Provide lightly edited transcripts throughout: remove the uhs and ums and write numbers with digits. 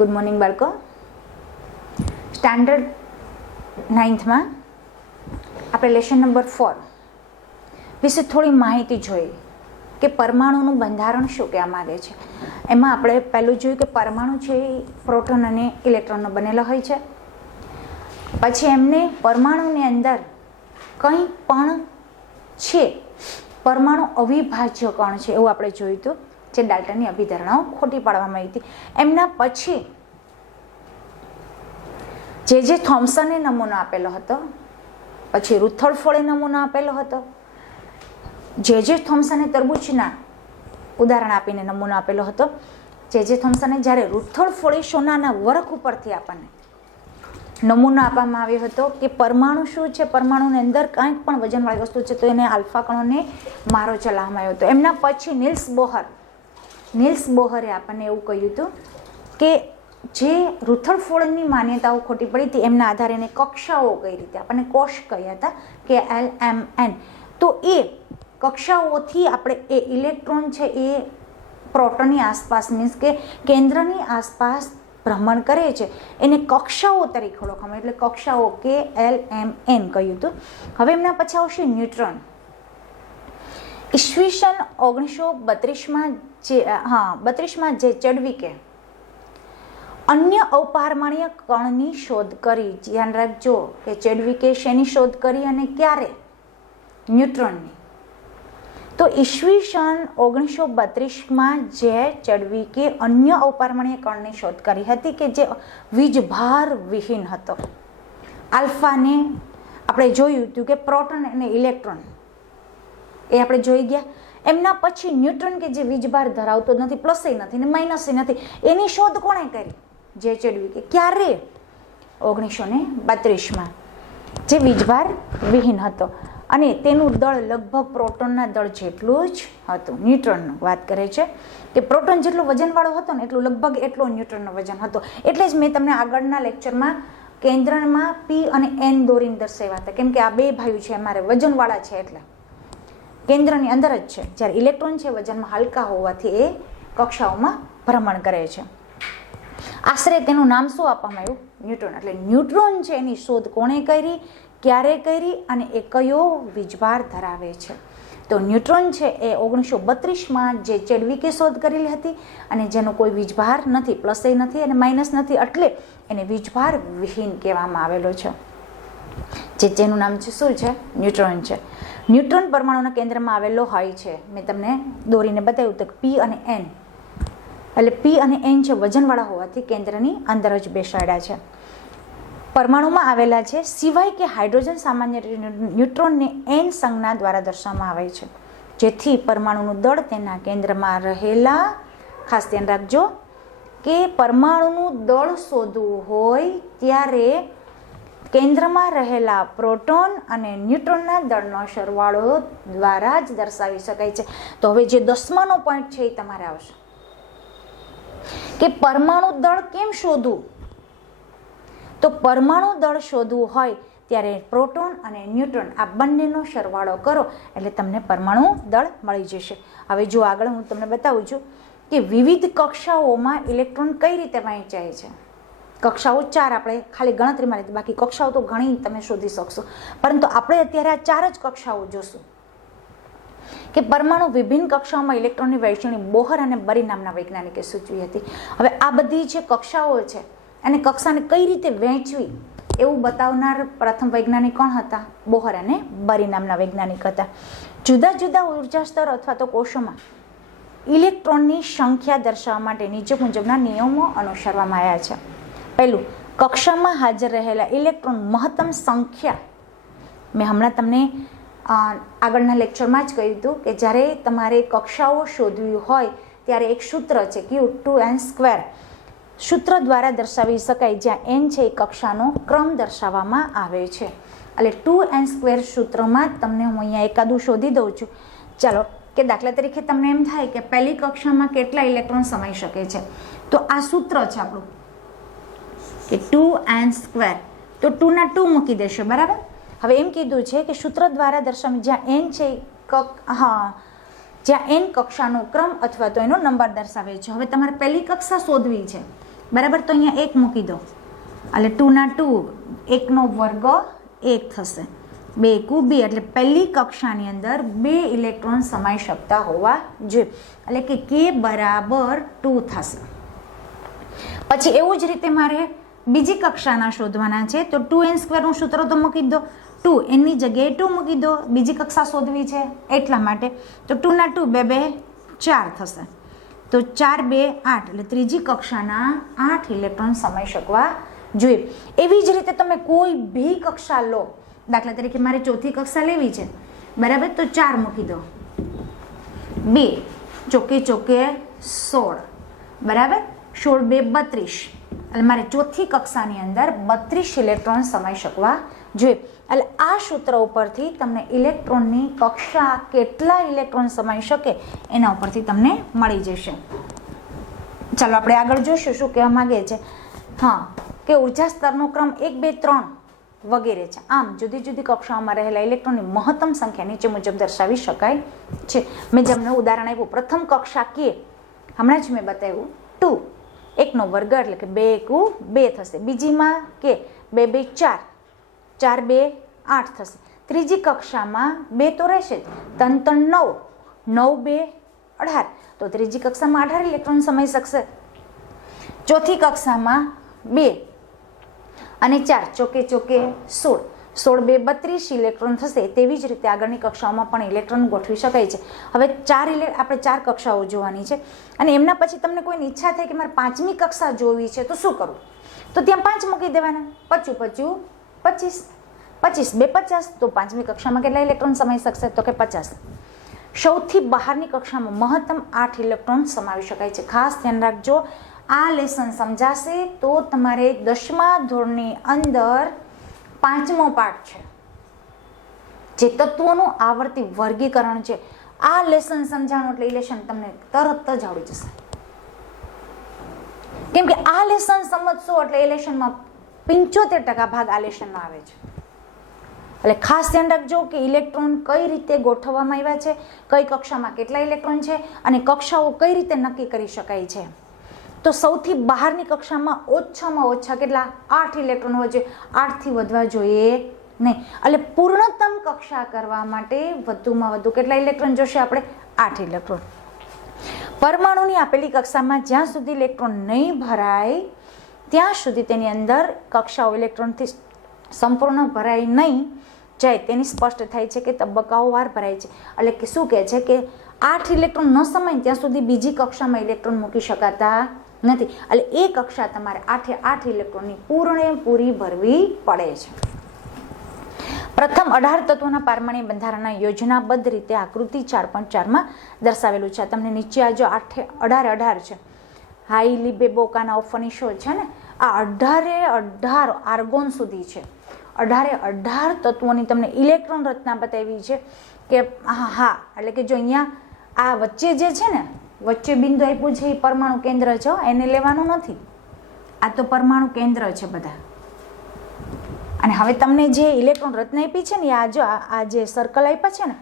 Good morning બાળકો. Standard 9થમાં આપણે lesson number 4 વિશે થોડી માહિતી જોઈ કે પરમાણુનું બંધારણ શું કહેવા માગે છે. એમાં આપણે પહેલું જોયું કે પરમાણુ છે એ પ્રોટોન અને ઇલેક્ટ્રોનનો બનેલો હોય છે. પછી એમને પરમાણુની અંદર કંઈ પણ છે પરમાણુ અવિભાજ્ય કણ છે એવું આપણે જોયું હતું, જે ડાલ્ટનની અભિધારણાઓ ખોટી પાડવામાં આવી હતી. એમના પછી જે થોમ્સને નમૂનો આપેલો હતો, પછી રુથરફોર્ડે નમૂનો આપેલો હતો. જે થોમ્સને તરબૂચના ઉદાહરણ આપીને નમૂનો આપેલો હતો. જે થોમ્સને જ્યારે રુથરફોર્ડે સોનાના વરખ ઉપરથી આપણને નમૂનો આપવામાં આવ્યો હતો કે પરમાણુ શું છે, પરમાણુની અંદર કાંઈક પણ વજનવાળી વસ્તુ છે તો એને આલ્ફા કણોને મારો ચલાવવામાં આવ્યો હતો. એમના પછી નીલ્સ બોહરે આપણને એવું કહ્યું હતું કે જે રુથરફોર્ડની માન્યતાઓ ખોટી પડી હતી એમના આધારે એને કક્ષાઓ કઈ રીતે આપણને કોષ કહ્યા હતા કે LMN. તો એ કક્ષાઓથી આપણે એ ઇલેક્ટ્રોન છે એ પ્રોટોનની આસપાસ મીન્સ કે કેન્દ્રની આસપાસ ભ્રમણ કરે છે એને કક્ષાઓ તરીકે ઓળખવામાં, એટલે કક્ષાઓ કે LMN કહ્યું હતું. હવે એમના પછી આવશે ન્યુટ્રોન. ઈસવીસન 1932માં જે ચેડવિકે અન્ય અપરમાણ્વીય કણની શોધ કરી. ધ્યાન રાખજો કે ચેડવિકે શેની શોધ કરી અને ક્યારે? ન્યુટ્રોનની. તો ઈસવીસન 1932માં જે ચેડવિકે અન્ય અપરમાણ્વીય કણની શોધ કરી હતી કે જે વીજભાર વિહીન હતો. આલ્ફાને આપણે જોયું હતું કે પ્રોટોન અને ઇલેક્ટ્રોન એ આપણે જોઈ ગયા. એમના પછી ન્યુટ્રોન કે જે વીજભાર ધરાવતો નથી, પ્લસે નથી ને માઇનસે નથી, એની શોધ કોણે કરી? જે ચેડવિકે. ક્યારે? 1932માં, જે વીજભાર વિહીન હતો અને તેનું દળ લગભગ પ્રોટોનના દળ જેટલું જ હતું. ન્યુટ્રોનનું વાત કરે છે કે પ્રોટોન જેટલો વજનવાળો હતો ને એટલું લગભગ એટલો ન્યુટ્રોનનો વજન હતો. એટલે જ મેં તમને આગળના લેક્ચરમાં કેન્દ્રમાં P અને N દોરીને દર્શાવ્યા હતા, કેમ કે આ બે ભાઈઓ છે અમારે વજનવાળા છે એટલે કેન્દ્રની અંદર જ છે. જ્યારે ઇલેક્ટ્રોન છે વજનમાં હલકા હોવાથી એ કક્ષાઓમાં ભ્રમણ કરે છે. આશરે તેનું નામ શું આપવામાં આવ્યું? ન્યુટ્રોન. એટલે ન્યુટ્રોન છે એની શોધ કોણે કરી, ક્યારે કરી અને એ કયો વીજભાર ધરાવે છે? તો ન્યુટ્રોન છે એ 1932માં જે ચેડવિકે શોધ કરેલી હતી અને જેનો કોઈ વીજભાર નથી, પ્લસે નથી અને માઇનસ નથી, એટલે એને વીજભાર વિહીન કહેવામાં આવેલો છે. જેનું નામ છે શું છે? ન્યુટ્રોન છે. ન્યુટ્રોન પરમાણુના કેન્દ્રમાં આવેલો હોય છે. મેં તમને દોરીને બતાવ્યું તો P અને N, એટલે P અને N છે વજનવાળા હોવાથી કેન્દ્રની અંદર જ બેસાડ્યા છે. પરમાણુમાં આવેલા છે, સિવાય કે હાઇડ્રોજન સામાન્ય ન્યુટ્રોનને N સંજ્ઞા દ્વારા દર્શાવવામાં આવે છે, જેથી પરમાણુનું દળ તેના કેન્દ્રમાં રહેલા, ખાસ ધ્યાન રાખજો કે પરમાણુનું દળ શોધવું હોય ત્યારે કેન્દ્રમાં રહેલા પ્રોટોન અને ન્યુટ્રોનના દળનો સરવાળો દ્વારા જ દર્શાવી શકાય છે. તો હવે જે 10માનો પોઈન્ટ છે એ તમારે આવશે કે પરમાણુ દળ કેમ શોધવું. તો પરમાણુ દળ શોધવું હોય ત્યારે પ્રોટોન અને ન્યુટ્રોન આ બંનેનો સરવાળો કરો એટલે તમને પરમાણુ દળ મળી જશે. હવે જો આગળ હું તમને બતાવું છું કે વિવિધ કક્ષાઓમાં ઇલેક્ટ્રોન કઈ રીતે વહેંચાય છે. કક્ષાઓ 4 આપણે ખાલી ગણતરીમાં લીધી, બાકી કક્ષાઓ તો ઘણી તમે શોધી શકશો, પરંતુ આપણે અત્યારે આ 4 જ કક્ષાઓ જોશું કે પરમાણુ વિભિન્ન કક્ષાઓમાં ઇલેક્ટ્રોનની વહેંચણી બોહર અને બરી નામના વૈજ્ઞાનિકે સૂચવી હતી. હવે આ બધી જે કક્ષાઓ છે અને કક્ષાને કઈ રીતે વહેંચવી એવું બતાવનાર પ્રથમ વૈજ્ઞાનિક કોણ હતા? બોહર અને બરી નામના વૈજ્ઞાનિક હતા. જુદા જુદા ઉર્જા સ્તર અથવા તો કોષોમાં ઇલેક્ટ્રોનની સંખ્યા દર્શાવવા માટે નીચે મુજબના નિયમો અનુસરવામાં આવ્યા છે. પહેલું, કક્ષામાં હાજર રહેલા ઇલેક્ટ્રોન મહત્તમ સંખ્યા. મેં હમણાં તમને આગળના લેક્ચરમાં જ કહ્યું હતું કે જ્યારે તમારે કક્ષાઓ શોધવી હોય ત્યારે એક સૂત્ર છે Q2n². સૂત્ર દ્વારા દર્શાવી શકાય, જ્યાં n છે એ કક્ષાનો ક્રમ દર્શાવવામાં આવે છે. એટલે 2n² સૂત્રમાં તમને હું અહીંયા એકાદું શોધી દઉં છું. ચાલો કે દાખલા તરીકે તમને એમ થાય કે પહેલી કક્ષામાં કેટલા ઇલેક્ટ્રોન સમાઈ શકે છે, તો આ સૂત્ર છે આપણું કે 2n². તો 2 ના 2 મૂકી દેશો, બરાબર. હવે એમ કીધું છે કે સૂત્ર દ્વારા દર્શાવી જ્યાં n છે જ્યાં n કક્ષાનો ક્રમ અથવા તો એનો નંબર દર્શાવે છે. હવે તમારે પહેલી કક્ષા શોધવી છે બરાબર. તો અહીંયા 1 મૂકી દો એટલે 2 ના 2, 1 નો વર્ગ 1 થશે, 2 એકુ 2 એટલે પહેલી કક્ષાની અંદર 2 ઇલેક્ટ્રોન સમાઈ શકતા હોવા જોઈએ, એટલે કે K બરાબર 2 થશે. પછી એવું જ રીતે મારે બીજી કક્ષાના શોધવાના છે, તો 2n² નું સૂત્ર તો મૂકી દો, 2 એની જગ્યાએ 2 મૂકી દો, બીજી કક્ષા શોધવી છે એટલા માટે. તો 2 ના 2, 2 2 4 થશે, તો 4 2 8 એટલે ત્રીજી કક્ષાના 8 ઇલેક્ટ્રોન સમાઈ શકવા જોઈએ. એવી જ રીતે તમે કોઈ બી કક્ષા લો, દાખલા તરીકે મારે ચોથી કક્ષા લેવી છે, બરાબર, તો 4 મૂકી દો, 2 ચોકે ચોકે 16, બરાબર, 16 2 32 એટલે મારે ચોથી કક્ષાની અંદર 32 ઇલેક્ટ્રોન સમાઈ શકવા જોઈએ. એટલે આ સૂત્ર ઉપરથી તમને ઇલેક્ટ્રોનની કક્ષા કેટલા ઇલેક્ટ્રોન સમાઈ શકે એના ઉપરથી તમને મળી જશે. ચાલો આપણે આગળ જોઈશું શું કહેવા માંગે છે. હા, કે ઉર્જા સ્તરનો ક્રમ 1 2 3 વગેરે છે. આમ જુદી જુદી કક્ષાઓમાં રહેલા ઇલેક્ટ્રોનની મહત્તમ સંખ્યા નીચે મુજબ દર્શાવી શકાય છે. મેં જેમને ઉદાહરણ આપ્યું, પ્રથમ કક્ષા કે હમણાં જ મેં બતાવ્યું 2, 1 નો વર્ગ એટલે કે 2 એકુ 2 થશે. બીજીમાં કે 2 2 4, 4 2 8 થશે. ત્રીજી કક્ષામાં 2 તો રહેશે જ, 3 3 9, 9 2 18, તો ત્રીજી કક્ષામાં 18 ઇલેક્ટ્રોન સમાઈ શકશે. ચોથી કક્ષામાં 2 અને 4 ચોકે ચોકે 16, 16 2 32 ઇલેક્ટ્રોન થશે. તેવી જ રીતે આગળની કક્ષાઓમાં પણ ઇલેક્ટ્રોન ગોઠવી શકાય છે. હવે આપણે 4 કક્ષાઓ જોવાની છે અને એમના પછી તમને કોઈની ઈચ્છા થાય કે મારે 5મી કક્ષા જોવી છે, તો શું કરવું? તો ત્યાં 5 મૂકી દેવાના, 5 5 25, 25 2 50, તો 5મી કક્ષામાં કેટલા ઇલેક્ટ્રોન સમાઈ શકશે? તો કે 50. સૌથી બહારની કક્ષામાં મહત્તમ 8 ઇલેક્ટ્રોન સમાવી શકાય છે. ખાસ ધ્યાન રાખજો, આ લેસન સમજાશે તો તમારે 10મા ધોરણની અંદર 5મો પાઠ છે, જે તત્વોનું આવર્તી વર્ગીકરણ છે. આ લેસન સમજાણું એટલે લેસન તમને તરત જ આવડી જશે, કેમ કે આ લેસન સમજશો એટલે એ લેસનમાં 75% ભાગ આ લેસનનો આવે છે. એટલે ખાસ ધ્યાન રાખજો કે ઇલેક્ટ્રોન કઈ રીતે ગોઠવવામાં આવ્યા છે, કઈ કક્ષામાં કેટલા ઇલેક્ટ્રોન છે અને કક્ષાઓ કઈ રીતે નક્કી કરી શકાય છે. તો સૌથી બહારની કક્ષામાં ઓછામાં ઓછા કેટલા 8 ઇલેક્ટ્રોન હોય છે, 8 થી વધવા જોઈએ નહીં. એટલે પૂર્ણતમ કક્ષા કરવા માટે વધુમાં વધુ કેટલા ઇલેક્ટ્રોન જોશે? આપણે 8 ઇલેક્ટ્રોન. પરમાણુની આપેલી કક્ષામાં જ્યાં સુધી ઇલેક્ટ્રોન નહીં ભરાય ત્યાં સુધી તેની અંદર કક્ષાઓ ઇલેક્ટ્રોનથી સંપૂર્ણ ભરાય નહીં જાય તેની સ્પષ્ટ થાય છે કે તબક્કાઓવાર ભરાય છે. એટલે કે શું કહે છે કે 8 ઇલેક્ટ્રોન ન સમાય ત્યાં સુધી બીજી કક્ષામાં ઇલેક્ટ્રોન મૂકી શકાતા નથી. એટલે એ કક્ષા તમારે 8 ઇલેક્ટ્રોનની પૂરેપૂરી ભરવી પડે છે. પ્રથમ 18 તત્વોના પારમાણિક બંધારણના યોજનાબદ્ધ રીતે આકૃતિ 4.4 દર્શાવેલું છે. તમને નીચે આ જો 18 છે, હાઈલી બેબોકાના ઓફનિશો છે ને, આ 18 આર્ગોન સુધી છે. 18 તત્વોની તમને ઇલેક્ટ્રોન રચના બતાવી છે કે હા એટલે કે જો અહીંયા આ વચ્ચે જે છે ને, વચ્ચે બિંદુ આપ્યું છે એ પરમાણુ કેન્દ્ર છે, એને લેવાનું નથી. આ તો પરમાણુ કેન્દ્ર છે બધા. અને હવે તમને જે ઇલેક્ટ્રોન રચના આપી છે ને, આ જો આ જે સર્કલ આપ્યા છે ને,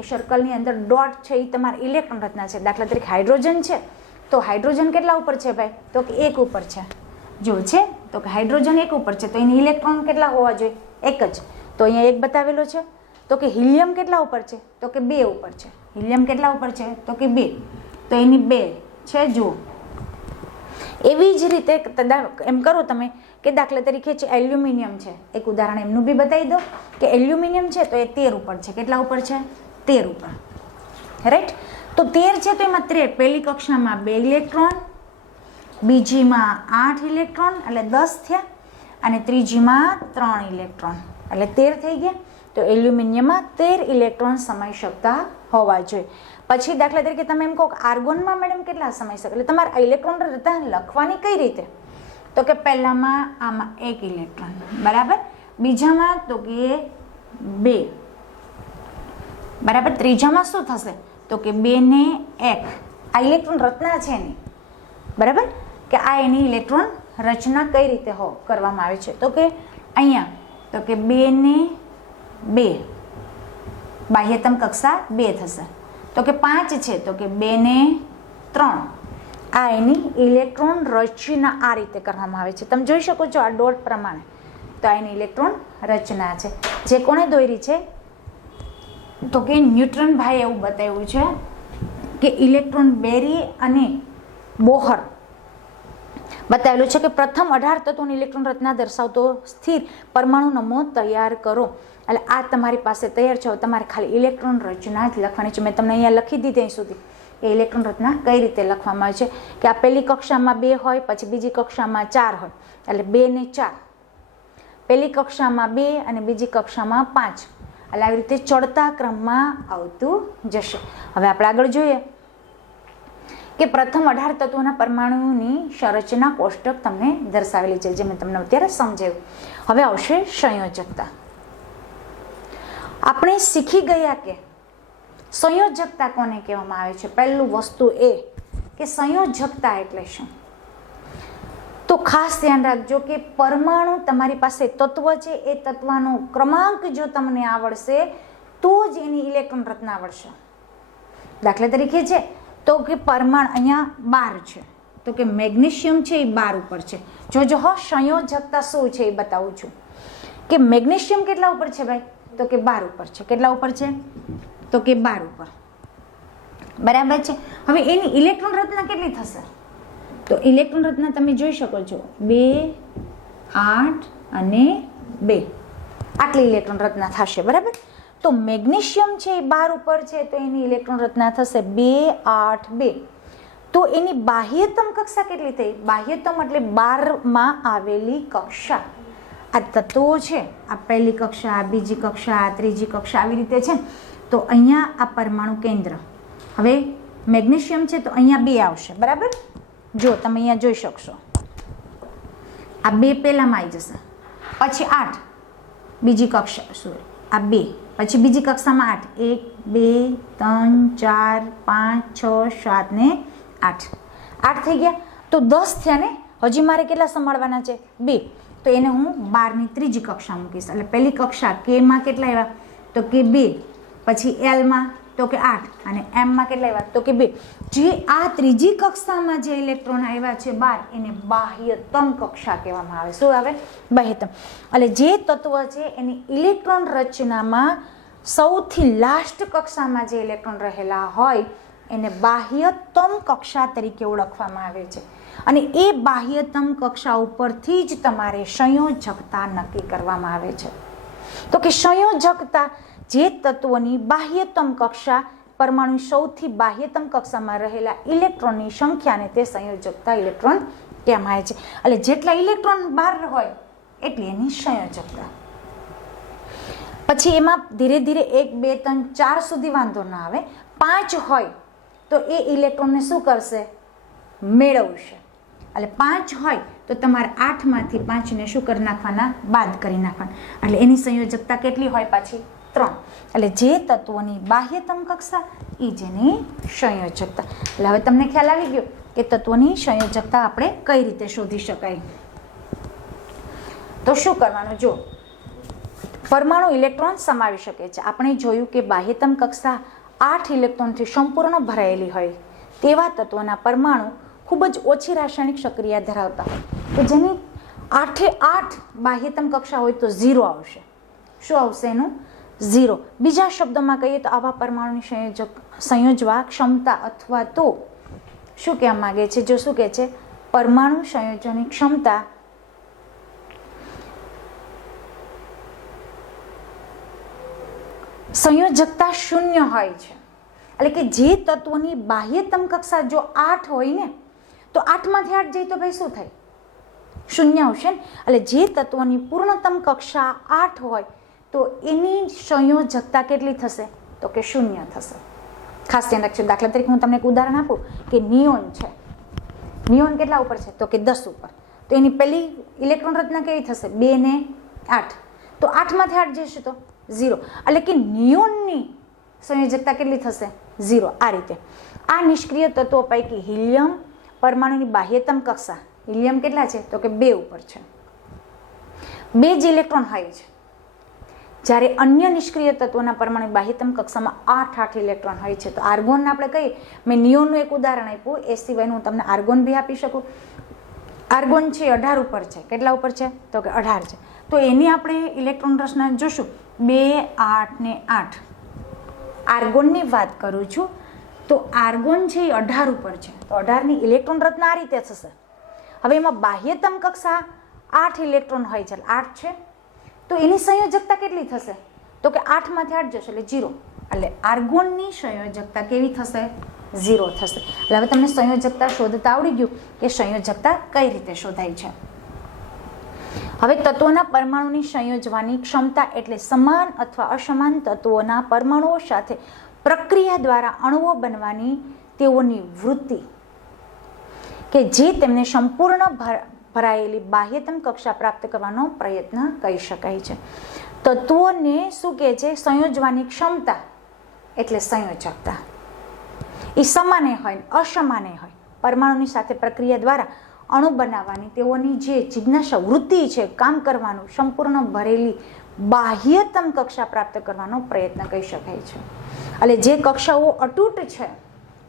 એ સર્કલની અંદર ડોટ છે એ તમારી ઇલેક્ટ્રોન રચના છે. દાખલા તરીકે હાઇડ્રોજન છે, તો હાઇડ્રોજન કેટલા ઉપર છે ભાઈ? તો કે 1 ઉપર છે. જો છે તો કે હાઇડ્રોજન 1 ઉપર છે, તો એની ઇલેક્ટ્રોન કેટલા હોવા જોઈએ? 1 જ. તો અહીંયા 1 બતાવેલો છે. તો કે હિલિયમ કેટલા ઉપર છે? તો કે 2 ઉપર છે. હિલિયમ કેટલા ઉપર છે? તો કે 2. તો એની 2 છે. જુઓ, એવી જ રીતે એમ કરો તમે કે દાખલા તરીકે છે એલ્યુમિનિયમ છે, એક ઉદાહરણ એમનું બી બતાવી દો કે એલ્યુમિનિયમ છે તો એ 13 ઉપર છે. કેટલા ઉપર છે? 13 ઉપર, રાઈટ. તો 13 છે તો એમાં 13 પહેલી કક્ષામાં 2 ઇલેક્ટ્રોન, બીજીમાં 8 ઇલેક્ટ્રોન એટલે 10 થયા, અને ત્રીજીમાં 3 ઇલેક્ટ્રોન એટલે 13 થઈ ગયા. તો એલ્યુમિનિયમમાં 13 ઇલેક્ટ્રોન સમાઈ શકતા હોવા જોઈએ. પછી દાખલા તરીકે તમે એમ કહો કે આર્ગોનમાં મેડમ કેટલા સમાઈ શકે? એટલે તમારે ઇલેક્ટ્રોન રચના લખવાની કઈ રીતે? તો કે પહેલામાં આમાં 1 ઇલેક્ટ્રોન, બરાબર, બીજામાં તો કે 2, બરાબર, ત્રીજામાં શું થશે? તો કે 2 ને 1. આ ઇલેક્ટ્રોન રચના છે એની, બરાબર, કે આ એની ઇલેક્ટ્રોન રચના કઈ રીતે કરવામાં આવે છે? તો કે અહીંયા તો કે 2 ને 2, બાહ્યતમ કક્ષા 2 થશે. તો કે 5 છે તો કે 2 ને 3, આ એની ઇલેક્ટ્રોન રચના આ રીતે કરવામાં આવે છે. તમે જોઈ શકો છો આ ડોટ પ્રમાણે. તો આ એની ઇલેક્ટ્રોન રચના છે. જે કોણે દોરી છે? તો કે ન્યુટન ભાઈ એવું બતાવ્યું છે કે ઇલેક્ટ્રોન બેરી અને બોહર બતાવેલું છે કે પ્રથમ 18 તત્વોની ઇલેક્ટ્રોન રચના દર્શાવતો સ્થિર પરમાણુ નમૂનો તૈયાર કરો. એટલે આ તમારી પાસે તૈયાર છે. તમારે ખાલી ઇલેક્ટ્રોન રચના જ લખવાની છે. મેં તમને અહીંયા લખી દીધી અહીં સુધી કે ઇલેક્ટ્રોન રચના કઈ રીતે લખવામાં આવે છે કે આ પહેલી કક્ષામાં 2 હોય, પછી બીજી કક્ષામાં 4 હોય, એટલે 2 ને 4. પહેલી કક્ષામાં 2 અને બીજી કક્ષામાં 5. એટલે આવી રીતે ચડતા ક્રમમાં આવતું જશે. હવે આપણે આગળ જોઈએ કે પ્રથમ 18 તત્વોના પરમાણુની સંરચના કોષ્ટક તમને દર્શાવેલી છે, જે મેં તમને અત્યારે સમજાવ્યું. હવે આવશે સંયોજકતા. આપણે શીખી ગયા કે સંયોજકતા કોને કહેવામાં આવે છે. પહેલું વસ્તુ એ કે સંયોજકતા એટલે શું. તો ખાસ ધ્યાન રાખજો કે પરમાણુ તમારી પાસે તત્વ છે, એ તત્વનો ક્રમાંક જો તમને આવડશે તો જ એની ઇલેક્ટ્રોન રચના આવડશે. દાખલા તરીકે છે તો કે પરમાણુ અહીંયા 12 છે, તો કે મેગ્નેશિયમ છે એ 12 ઉપર છે. જોજો હો સંયોજકતા શું છે એ બતાવું છું કે મેગ્નેશિયમ કેટલા ઉપર છે ભાઈ? તો કે 12 ઉપર છે. કેટલા ઉપર છે? તો કે 12 ઉપર. બરાબર છે. હવે એની ઇલેક્ટ્રોન રચના કેટલી થશે? તો ઇલેક્ટ્રોન રચના તમે જોઈ શકો છો 2, 8 અને 2. આટલી ઇલેક્ટ્રોન રચના થશે. બરાબર. તો મેગ્નેશિયમ છે એ 12 ઉપર છે, તો એની ઇલેક્ટ્રોન રચના થશે 2, 8, 2. તો એની બાહ્યતમ કક્ષા કેટલી થઈ? બાહ્યતમ એટલે 12માં આવેલી કક્ષા. આ તત્વો છે, આ પહેલી કક્ષા, બીજી કક્ષા, ત્રીજી કક્ષા, આવી રીતે છે. તો અહીંયા આ પરમાણુ કેન્દ્ર. હવે મેગ્નેશિયમ છે તો અહીંયા 2 આવશે. બરાબર. જો તમે અહીંયા જોઈ શકશો આ 2 પહેલામાં આવી જશે, પછી 8 બીજી કક્ષા, સોરી આ 2, પછી બીજી કક્ષામાં 8, 1, 2, 3, 4, 5, 6, 7 ને 8. 8 થઈ ગયા. તો 10 થયા ને. હજી મારે કેટલા સંભાળવાના છે? 2. તો એને હું 12ની ત્રીજી કક્ષા મૂકીશ. એટલે પહેલી કક્ષા કેમાં કેટલા આવ્યા? તો કે 2. પછી એલમાં તો કે 8 અને એમમાં કેટલા આવ્યા? તો કે 2. જે આ ત્રીજી કક્ષામાં જે ઇલેક્ટ્રોન આવ્યા છે 12, એને બાહ્યતમ કક્ષા કહેવામાં આવે. શું આવે? બાહ્યતમ. એટલે જે તત્વ છે એની ઇલેક્ટ્રોન રચનામાં સૌથી લાસ્ટ કક્ષામાં જે ઇલેક્ટ્રોન રહેલા હોય એને બાહ્યતમ કક્ષા તરીકે ઓળખવામાં આવે છે. અને એ બાહ્યતમ કક્ષા ઉપરથી જ તમારે સંયોજકતા નક્કી કરવામાં આવે છે. તો કે સંયોજકતા જે તત્વોની બાહ્યતમ કક્ષા, પરમાણુ સૌથી બાહ્યતમ કક્ષામાં રહેલા ઇલેક્ટ્રોનની સંખ્યાને તે સંયોજકતા ઇલેક્ટ્રોન કહેવામાં આવે છે. એટલે જેટલા ઇલેક્ટ્રોન બહાર હોય એટલી એની સંયોજકતા. પછી એમાં ધીરે ધીરે 1, 2, 3, 4 સુધી વાંધો ના આવે. 5 હોય તો એ ઇલેક્ટ્રોનને શું કરશે? મેળવશે. એટલે 5 હોય તો તમારે 8માંથી 5ને શું કરી નાખવાના? બાદ કરી નાખવાના. એટલે એની સંયોજકતા કેટલી હોય? પાછી 3. એટલે જે તત્વોની બાહ્યતમ કક્ષા એ જેની સંયોજકતા. એટલે હવે તમને ખ્યાલ આવી ગયો કે તત્વોની સંયોજકતા આપણે કઈ રીતે શોધી શકાય. તો શું કરવાનું? જો પરમાણુ ઇલેક્ટ્રોન સમાવી શકે છે. આપણે જોયું કે બાહ્યતમ કક્ષા 8 ઇલેક્ટ્રોનથી સંપૂર્ણ ભરાયેલી હોય તેવા તત્વોના પરમાણુ ખૂબ જ ઓછી રાસાયણિક સક્રિયા ધરાવતા હોય. તો જેની 8 બાહ્યતમ કક્ષા હોય તો 0 આવશે. શું આવશે એનું? 0. બીજા શબ્દોમાં કહીએ તો આવા પરમાણુની સંયોજવા ક્ષમતા અથવા તો શું કહેવા માંગે છે? જો શું કહે છે? પરમાણુ સંયોજનની ક્ષમતા સંયોજકતા 0 હોય છે. એટલે કે જે તત્વોની બાહ્યતમ કક્ષા જો 8 હોય ને તો 8માંથી 8 જાય તો ભાઈ શું થાય? 0 આવશે ને. એટલે જે તત્વોની પૂર્ણતમ કક્ષા 8 હોય તો એની સંયોજકતા કેટલી થશે? તો કે 0 થશે. ખાસ ધ્યાન રાખજો. દાખલા તરીકે હું તમને એક ઉદાહરણ આપું કે નિયોન છે. નિયોન કેટલા ઉપર છે? તો કે 10 ઉપર. તો એની પહેલી ઇલેક્ટ્રોન રચના કેવી થશે? 2 ને 8. તો 8માંથી 8 જશે તો 0. એટલે કે નિયોનની સંયોજકતા કેટલી થશે? 0. આ રીતે આ નિષ્ક્રિય તત્વો પૈકી હિલિયમ પરમાણુની બાહ્યતમ કક્ષા, હિલિયમ કેટલા છે? તો કે 2 ઉપર છે. 2 જ ઇલેક્ટ્રોન હોય છે. જ્યારે અન્ય નિષ્ક્રિય તત્વોના પરમાણુ બાહ્યતમ કક્ષામાં 8 ઇલેક્ટ્રોન હોય છે. તો આર્ગોન આપણે કહીએ, મેં નિયોનનું એક ઉદાહરણ આપ્યું, એ સિવાયનું હું તમને આર્ગોન બી આપી શકું. આર્ગોન છે 18 ઉપર છે. કેટલા ઉપર છે? તો કે 18 છે. તો એની આપણે ઇલેક્ટ્રોન રચના જોશું 2, 8 ને 8. આર્ગોનની વાત કરું છું તો આર્ગોન છે એ 18 ઉપર છે. તો 18ની ઇલેક્ટ્રોન રચના આ રીતે થશે. હવે એમાં બાહ્યતમ કક્ષા 8 ઇલેક્ટ્રોન હોય છે, 8 છે. તો એની સંયોજકતા કેટલી થશે? તો કે 8 માંથી 8 જશે એટલે 0. એટલે આર્ગોનની સંયોજકતા કેવી થશે? 0 થશે. એટલે હવે તમને સંયોજકતા શોધતા આવડી ગયું કે સંયોજકતા કઈ રીતે શોધાય છે. હવે તત્વોના પરમાણુની સંયોજવાની ક્ષમતા એટલે સમાન અથવા અસમાન તત્વોના પરમાણુઓ સાથે પ્રક્રિયા દ્વારા અણુઓ બનવાની તેઓની વૃત્તિ કે જે તેમને સંપૂર્ણ ભરાયેલી બાહ્યતમ કક્ષા પ્રાપ્ત કરવાનો પ્રયત્ન કહી શકાય છે. તત્વોને શું કહે છે? સંયોજવાની ક્ષમતા એટલે સંયોજકતા. એ સમાને હોય અસમાને હોય, પરમાણુની સાથે પ્રક્રિયા દ્વારા અણુ બનાવવાની તેઓની જે જિજ્ઞાસા વૃત્તિ છે, કામ કરવાનું, સંપૂર્ણ ભરેલી બાહ્યતમ કક્ષા પ્રાપ્ત કરવાનો પ્રયત્ન કહી શકાય છે. એટલે જે કક્ષાઓ અતૂટ છે,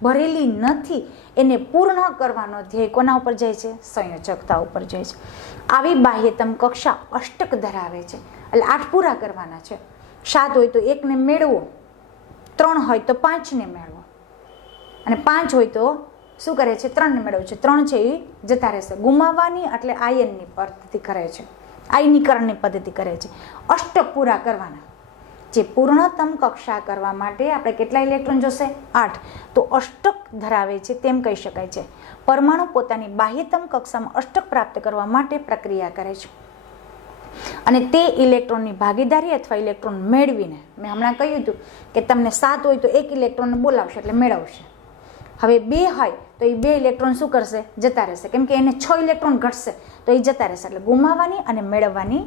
ભરેલી નથી, એને પૂર્ણ કરવાનો ધ્યેય કોના ઉપર જાય છે? સંયોજકતા ઉપર જાય છે. આવી બાહ્યતમ કક્ષા અષ્ટક ધરાવે છે. એટલે 8 પૂરા કરવાના છે. 7 હોય તો 1 ને મેળવો, 3 હોય તો 5 ને મેળવો, અને 5 હોય તો શું કરે છે? 3 ને મેળવે છે. 3 છે એ જતા રહેશે. ગુમાવવાની એટલે આયનની પદ્ધતિ કરે છે, આયનીકરણની પદ્ધતિ કરે છે. અષ્ટક પૂરા કરવાના. જે પૂર્ણતમ કક્ષા કરવા માટે આપણે કેટલા ઇલેક્ટ્રોન જોશે? 8. તો અષ્ટક ધરાવે છે તેમ કહી શકાય છે. પરમાણુ પોતાની બાહ્યતમ કક્ષામાં અષ્ટક પ્રાપ્ત કરવા માટે પ્રક્રિયા કરે છે, અને તે ઇલેક્ટ્રોનની ભાગીદારી અથવા ઇલેક્ટ્રોન મેળવીને, મેં હમણાં કહ્યું હતું કે તમને 7 હોય તો 1 ઇલેક્ટ્રોનને બોલાવશે એટલે મેળવશે. હવે 2 હોય તો એ 2 ઇલેક્ટ્રોન શું કરશે? જતા રહેશે. કેમ કે એને 6 ઇલેક્ટ્રોન ઘટશે તો એ જતા રહેશે. એટલે ગુમાવવાની અને મેળવવાની,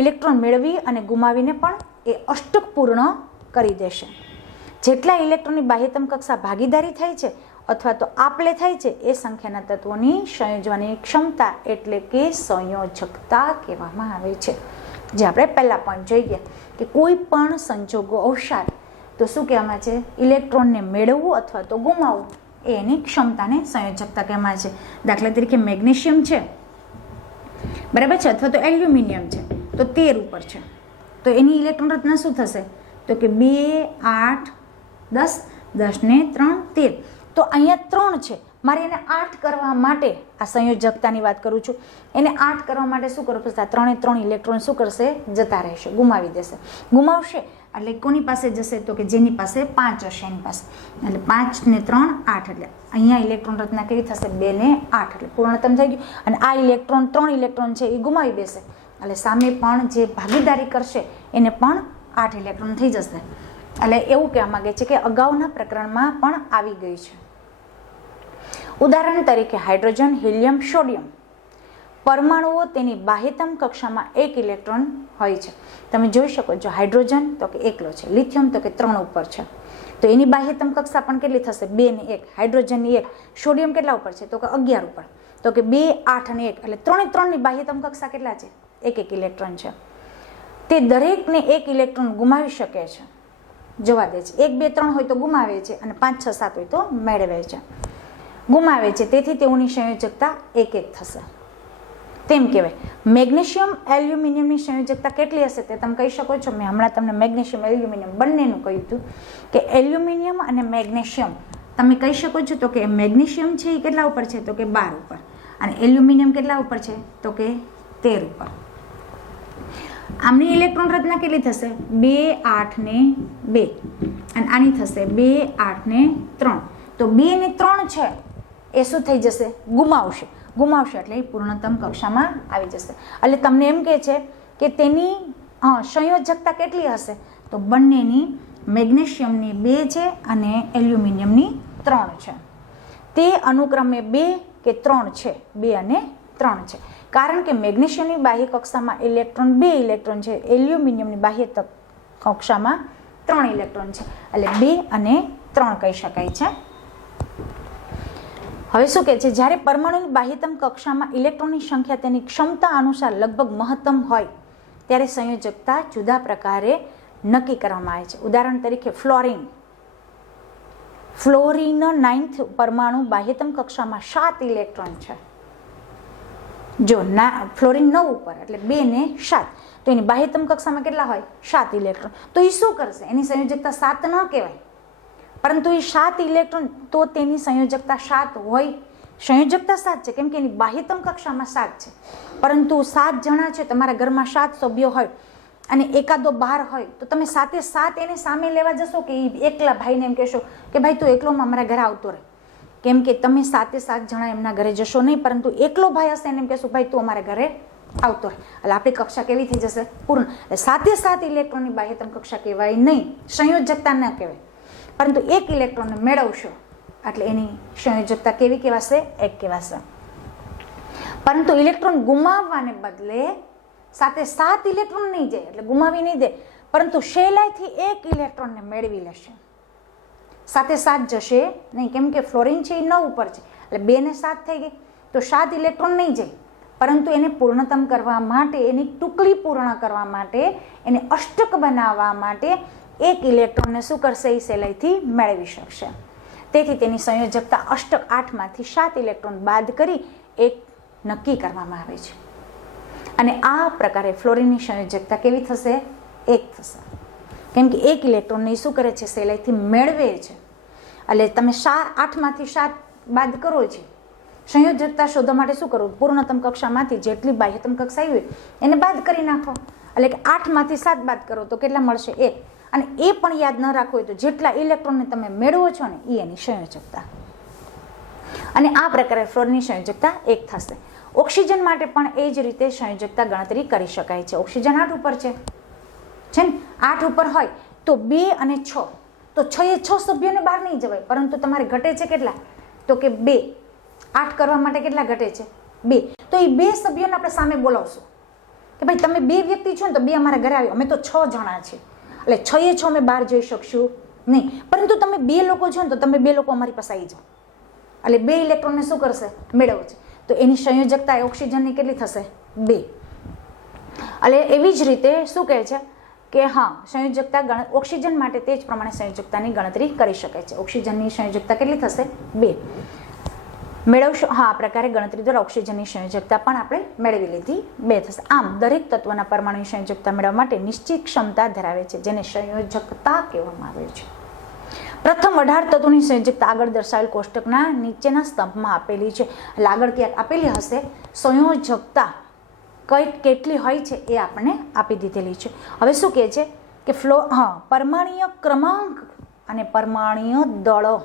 ઇલેક્ટ્રોન મેળવી અને ગુમાવીને પણ એ અષ્ટક પૂર્ણ કરી દેશે. જેટલા ઇલેક્ટ્રોનની બાહ્યતમ કક્ષા ભાગીદારી થાય છે અથવા તો આપલે થાય છે એ સંખ્યાના તત્વોની સંયોજવાની ક્ષમતા એટલે કે સંયોજકતા કહેવામાં આવે છે. જે આપણે પહેલા પણ જોઈ ગયા કે કોઈ પણ સંજોગો અવસાદ તો શું કહેવામાં છે? ઇલેક્ટ્રોનને મેળવવું અથવા તો ગુમાવવું એ એની ક્ષમતાને સંયોજકતા કહેવામાં છે. દાખલા તરીકે મેગ્નેશિયમ છે, બરાબર છે, અથવા તો એલ્યુમિનિયમ છે, તો 13 ઉપર છે. તો એની ઇલેક્ટ્રોન રચના શું થશે? તો કે 2, 8, 10, 10 ને 3, 13. તો અહીંયા 3 છે, મારે એને 8 કરવા માટે, આ સંયોજકતાની વાત કરું છું, એને 8 કરવા માટે શું કરવું પડશે? આ 3 ઇલેક્ટ્રોન શું કરશે? જતા રહેશે, ગુમાવી દેશે. ગુમાવશે એટલે કોની પાસે જશે? તો કે જેની પાસે 5 હશે એની પાસે. એટલે 5 ને 3, 8. એટલે અહીંયા ઇલેક્ટ્રોન રચના કેવી થશે? 2 ને 8. એટલે પૂર્ણતમ થઈ ગયું. અને આ ઇલેક્ટ્રોન 3 ઇલેક્ટ્રોન છે એ ગુમાવી દેશે, એટલે સામે પણ જે ભાગીદારી કરશે એને પણ 8 ઇલેક્ટ્રોન થઈ જશે. એટલે એવું કહેવા માંગે છે કે અગાઉના પ્રકરણમાં પણ આવી ગઈ છે. ઉદાહરણ તરીકે હાઇડ્રોજન, હિલિયમ, સોડિયમ પરમાણુઓ તેની બાહ્યતમ કક્ષામાં 1 ઇલેક્ટ્રોન હોય છે. તમે જોઈ શકો છો, હાઇડ્રોજન તો કે એકલો છે, લિથિયમ તો કે 3 ઉપર છે. તો એની બાહ્યતમ કક્ષા પણ કેટલી થશે? 2 ને 1. હાઇડ્રોજનની 1. સોડિયમ કેટલા ઉપર છે? તો કે 11 ઉપર. તો કે 2, 8 અને 1. એટલે 3ની બાહ્યતમ કક્ષા કેટલા છે? 1 ઇલેક્ટ્રોન છે. તે દરેકને 1 ઇલેક્ટ્રોન ગુમાવી શકે છે, જવા દે છે. 1, 2, 3 હોય તો ગુમાવે છે, અને 5, 6, 7 હોય તો મેળવે છે, ગુમાવે છે. તેથી તેઓની સંયોજકતા 1 થશે તેમ કહેવાય. મેગ્નેશિયમ, એલ્યુમિનિયમની સંયોજકતા કેટલી હશે તે તમે કહી શકો છો? મેં હમણાં તમને મેગ્નેશિયમ, એલ્યુમિનિયમ બંનેનું કહ્યું હતું કે એલ્યુમિનિયમ અને મેગ્નેશિયમ તમે કહી શકો છો. તો કે મેગ્નેશિયમ છે એ કેટલા ઉપર છે? તો કે 12 ઉપર. અને એલ્યુમિનિયમ કેટલા ઉપર છે? તો કે 13 ઉપર. આમની ઇલેક્ટ્રોન રચના કેટલી થશે? 2, 8 ને 2. અને આની થશે 2, 8 ને 3. તો 2 ને 3 છે એ શું થઈ જશે? ગુમાવશે. એટલે એ પૂર્ણતમ કક્ષામાં આવી જશે. એટલે તમને એમ કહે છે કે તેની સંયોજકતા કેટલી હશે? તો બંનેની, મેગ્નેશિયમની 2 છે અને એલ્યુમિનિયમની 3 છે. તે અનુક્રમે 2 કે 3 છે, 2 અને 3 છે. કારણ કે મેગ્નેશિયમની બાહ્ય કક્ષામાં 2 ઇલેક્ટ્રોન છે, એલ્યુમિનિયમની બાહ્ય કક્ષામાં 3 ઇલેક્ટ્રોન છે. એટલે 2 અને 3 કહી શકાય છે. હવે શું કહે છે? જ્યારે પરમાણુની બાહ્યતમ કક્ષામાં ઇલેક્ટ્રોનની સંખ્યા તેની ક્ષમતા અનુસાર લગભગ મહત્તમ હોય ત્યારે સંયોજકતા જુદા પ્રકારે નક્કી કરવામાં આવે છે. ઉદાહરણ તરીકે ફ્લોરીન 9th પરમાણુ બાહ્યતમ કક્ષામાં 7 ઇલેક્ટ્રોન છે. જો ફ્લોરીન 9 ઉપર એટલે 2 ને 7, તો એની બાહ્યતમ કક્ષામાં કેટલા હોય? 7 ઇલેક્ટ્રોન. તો એ શું કરશે? એની સંયોજકતા 7 ન કહેવાય, પરંતુ એ 7 ઇલેક્ટ્રોન, તો તેની સંયોજકતા 7 હોય. સંયોજકતા 7 છે કેમ કે એની બાહ્યતમ કક્ષામાં 7 છે, પરંતુ 7 જણા છે, તમારા ઘરમાં 7 સભ્યો હોય અને એકાદો બહાર હોય, તો તમે 7 એને સામે લેવા જશો કે એકલા ભાઈને એમ કહેશો કે ભાઈ તું એકલોમાં અમારા ઘરે આવતો રહે? કેમ કે તમે 7 જણા એમના ઘરે જશો નહીં, પરંતુ એકલો ભાઈ હશે એને એમ કહેશો ભાઈ તું અમારા ઘરે આવતો રહે. એટલે આપણી કક્ષા કેવી થઈ જશે? પૂર્ણ. એટલે 7 ઇલેક્ટ્રોનની બાહ્યતમ કક્ષા કહેવાય નહીં, સંયોજકતા ન કહેવાય. પરંતુ 1 ઇલેક્ટ્રોનને મેળવશો એટલે એની સંયોજકતા કેવી કહેવાશે? 1 કહેવાશે. પરંતુ ઇલેક્ટ્રોન ગુમાવવાને બદલે 7 ઇલેક્ટ્રોન નહીં જાય, એટલે ગુમાવી નહીં દે, પરંતુ સહેલાઈથી 1 ઇલેક્ટ્રોનને મેળવી લેશે. 7 જશે નહીં, કેમ કે ફ્લોરીન છે એ 9 ઉપર છે, એટલે 2 ને 7 થઈ ગઈ, તો 7 ઇલેક્ટ્રોન નહીં જાય, પરંતુ એને પૂર્ણતમ કરવા માટે, એની ટુકડી પૂર્ણ કરવા માટે, એને અષ્ટક બનાવવા માટે 1 ઇલેક્ટ્રોનને શું કરશે? એ સહેલાઈથી મેળવી શકશે. તેથી તેની સંયોજકતા અષ્ટક 8માંથી 7 ઇલેક્ટ્રોન બાદ કરી 1 નક્કી કરવામાં આવે છે. અને આ પ્રકારે ફ્લોરીનની સંયોજકતા કેવી થશે? 1 થશે, કેમ કે 1 ઇલેક્ટ્રોનને શું કરે છે? સહેલાઈથી મેળવે છે. એટલે તમે 8માંથી 7 બાદ કરો છે. સંયોજકતા શોધવા માટે શું કરવું? પૂર્ણતમ કક્ષામાંથી જેટલી બાહ્યતમ કક્ષા આવી હોય એને બાદ કરી નાખો. એટલે કે 8માંથી 7 બાદ કરો તો કેટલા મળશે? 1. અને એ પણ યાદ ન રાખવું હોય તો જેટલા ઇલેક્ટ્રોનને તમે મેળવો છો ને એ એની સંયોજકતા. અને આ પ્રકારે ફ્લોરીનની સંયોજકતા 1 થશે. ઓક્સિજન માટે પણ એ જ રીતે સંયોજકતા ગણતરી કરી શકાય છે. ઓક્સિજન 8 ઉપર છે ને, 8 ઉપર હોય તો 2 અને 6, તો 6 સભ્યોને બહાર નહીં જવાય, પરંતુ તમારે ઘટે છે કેટલા? તો કે 2. 8 કરવા માટે કેટલા ઘટે છે? 2. તો એ 2 સભ્યોને આપણે સામે બોલાવશું કે ભાઈ તમે 2 વ્યક્તિ છો ને, તો 2 અમારા ઘરે આવ્યો, અમે તો 6 જણા છે, એટલે 6 અમે બહાર જઈ શકશું નહીં. પરંતુ તમે 2 લોકો છો ને, તો તમે 2 લોકો અમારી પાસે આવી જાઓ, એટલે 2 ઇલેક્ટ્રોનને શું કરશે? મેળવો છે. તો એની સંયોજકતા ઓક્સિજનની કેટલી થશે? 2. એટલે એવી જ રીતે શું કહે છે કે હા, સંયોજકતા ઓક્સિજન માટે તે જ પ્રમાણે સંયોજકતાની ગણતરી કરી શકાય છે. ઓક્સિજનની સંયોજકતા કેટલી થશે? 2 મેળવશો. હા, આ પ્રકારે ગણતરી દ્વારા ઓક્સિજનની સંયોજકતા પણ આપણે મેળવી લીધી, 2 થશે. આમ દરેક તત્વના પરમાણુની સંયોજકતા મેળવવા માટે નિશ્ચિત ક્ષમતા ધરાવે છે, જેને સંયોજકતા કહેવામાં આવે છે. પ્રથમ 18 તત્વોની સંયોજકતા આગળ દર્શાવેલ કોષ્ટકના નીચેના સ્તંભમાં આપેલી છે. એટલે આગળ ક્યાંક આપેલી હશે. સંયોજકતા કેટલી હોય છે એ આપણને આપી દીધેલી છે. હવે શું કહે છે કે પરમાણુય ક્રમાંક અને પરમાણુય દળો